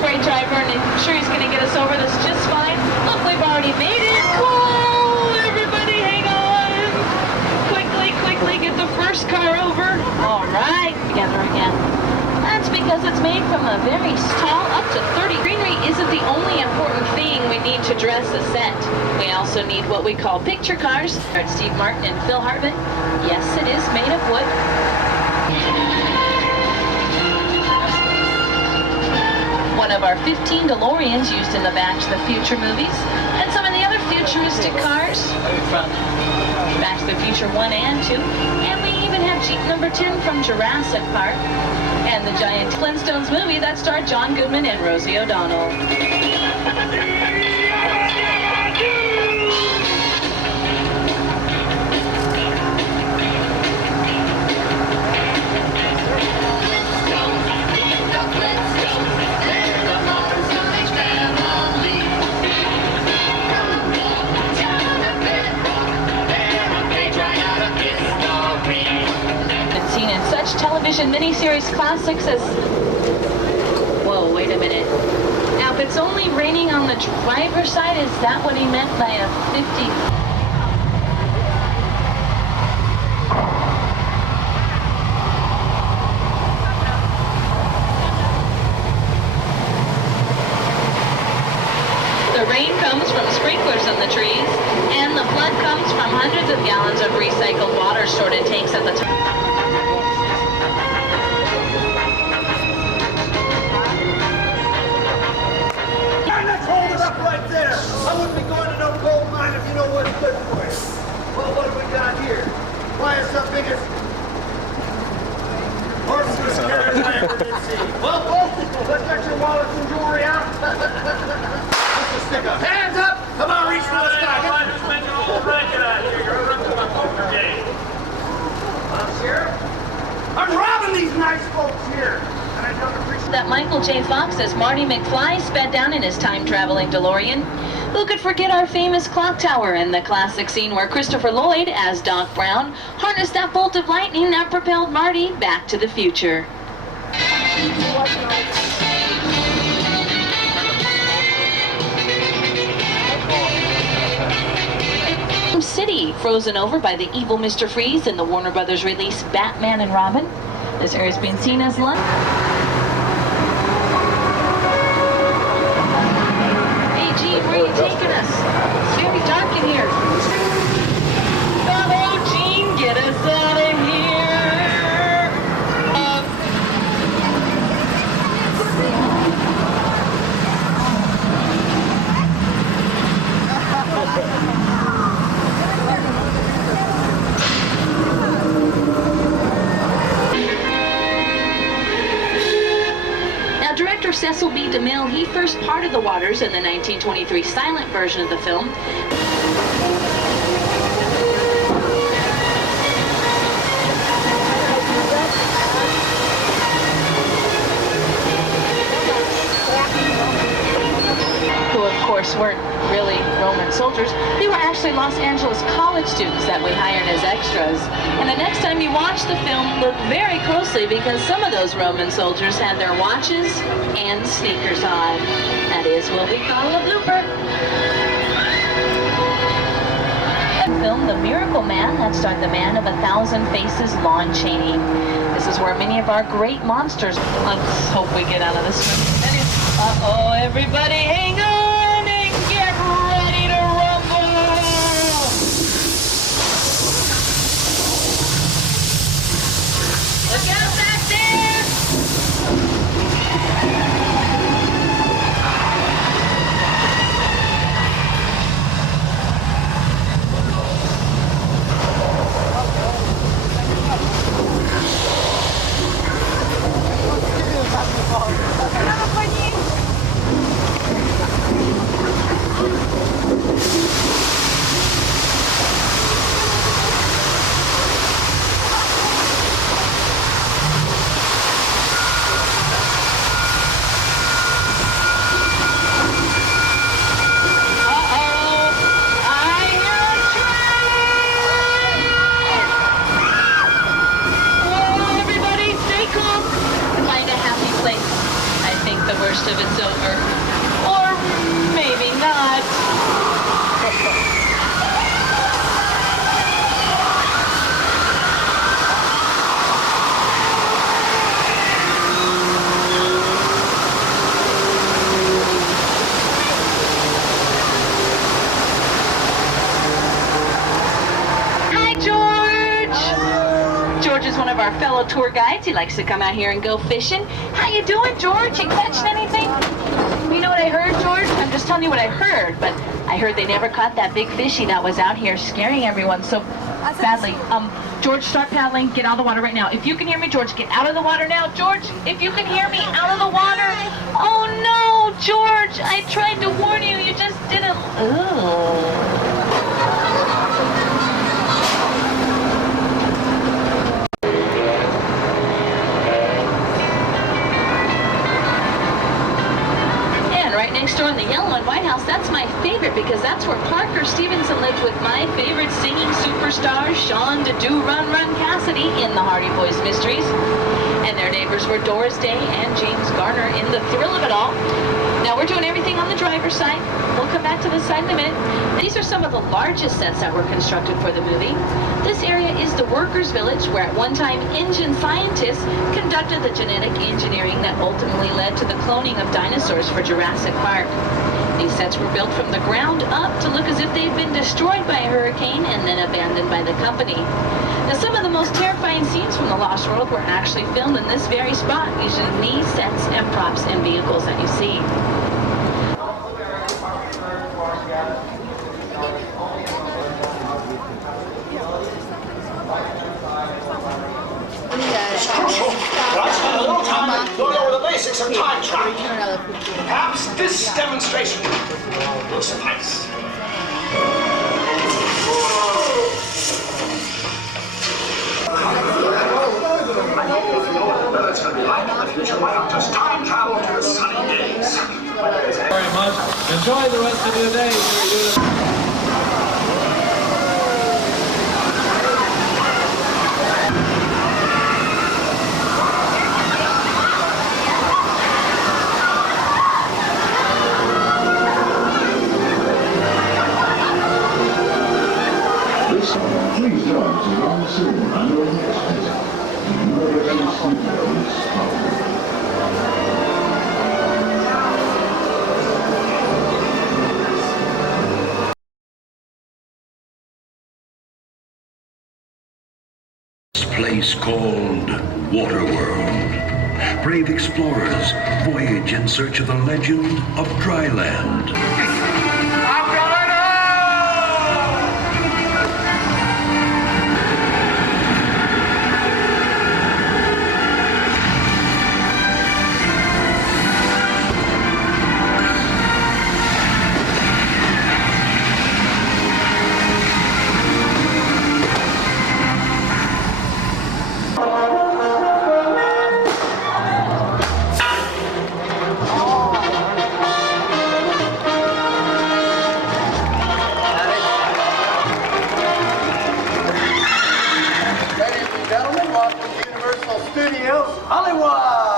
Great driver, and I'm sure he's going to get us over this just fine. Look, we've already made it. Whoa! Everybody hang on. Quickly get the first car over. All right, together again. That's because it's made from a very tall, up to 30. Greenery isn't the only important thing we need to dress a set. We also need what we call picture cars. Steve Martin and Phil Hartman. Yes, it is made of wood. One of our 15 DeLoreans used in the Back to the Future movies, and some of the other futuristic cars from Back to the Future 1 and 2, and we even have Jeep number 10 from Jurassic Park, and the giant Flintstones movie that starred John Goodman and Rosie O'Donnell. Television miniseries classics as... Whoa, wait a minute. Now, if it's only raining on the driver's side, is that what he meant by a 50? The rain comes from sprinklers in the trees, and the flood comes from hundreds of gallons of recycled water stored in tanks at the top. I wouldn't be going to no gold mine if you know what's good for you. Well, what have we got here? Why, it's the biggest horseless carriage I ever did see. Well, folks, let's get your wallets and jewelry out. Let's just stick up. Hands up! Come on, reach for the sky. I'm just making a little racket out here. You're running my poker game. Sheriff, I'm robbing these nice folks here. And I don't appreciate that Michael J. Fox as Marty McFly sped down in his time-traveling DeLorean. Who could forget our famous clock tower and the classic scene where Christopher Lloyd, as Doc Brown, harnessed that bolt of lightning that propelled Marty back to the future. City, frozen over by the evil Mr. Freeze in the Warner Brothers release Batman and Robin. This area is being seen as London. Hey, Gene, where are you taking us? It's very dark in here. Oh, Gene, get us out of here. Director Cecil B. DeMille, he first parted the waters in the 1923 silent version of the film. Who, of course, weren't really Roman soldiers. They were actually Los Angeles college students that we hired as extras. And the next time you watch the film, look very closely because some of those Roman soldiers had their watches and sneakers on. That is what we call a blooper. Film The Miracle Man, that starred the man of 1,000 faces, Lon Chaney. This is where many of our great monsters. Let's hope we get out of this one. Uh-oh, everybody hang on and get ready to rumble! Look out back there! George is one of our fellow tour guides. He likes to come out here and go fishing. How you doing, George? You catching anything? You know what I heard, George? I'm just telling you what I heard, but I heard they never caught that big fishy that was out here scaring everyone so badly. George, start paddling. Get out of the water right now. If you can hear me, George, get out of the water now. George, if you can hear me, out of the water. Oh, no, George. I tried to warn you. You just didn't. Ooh. Right next door in the yellow and white house, that's my favorite because that's where Parker Stevenson lived with my favorite singing superstars, Sean "Do Run Run" Cassidy in the Hardy Boys Mysteries. And their neighbors were Doris Day and James Garner in The Thrill of It All. Now we're doing everything on the driver's side. We'll come back to this side in a minute. These are some of the largest sets that were constructed for the movie. This area is the Workers' Village, where at one time engine scientists conducted the genetic engineering that ultimately led to the cloning of dinosaurs for Jurassic Park. These sets were built from the ground up to look as if they'd been destroyed by a hurricane and then abandoned by the company. Now, some of the most terrifying scenes from The Lost World were actually filmed in this very spot, using these sets and props and vehicles that you see. It's crucial that I spend a little time going over the basics of time travel. Perhaps this demonstration will suffice. It's going to be like in the future. Why not just time travel to the sunny days? Very much. Enjoy the rest of your day. Please join us again soon on your next visit to Universal Studios Hollywood. Place called Waterworld. Brave explorers voyage in search of the legend of Dryland. Ladies and gentlemen, welcome to Universal Studios Hollywood.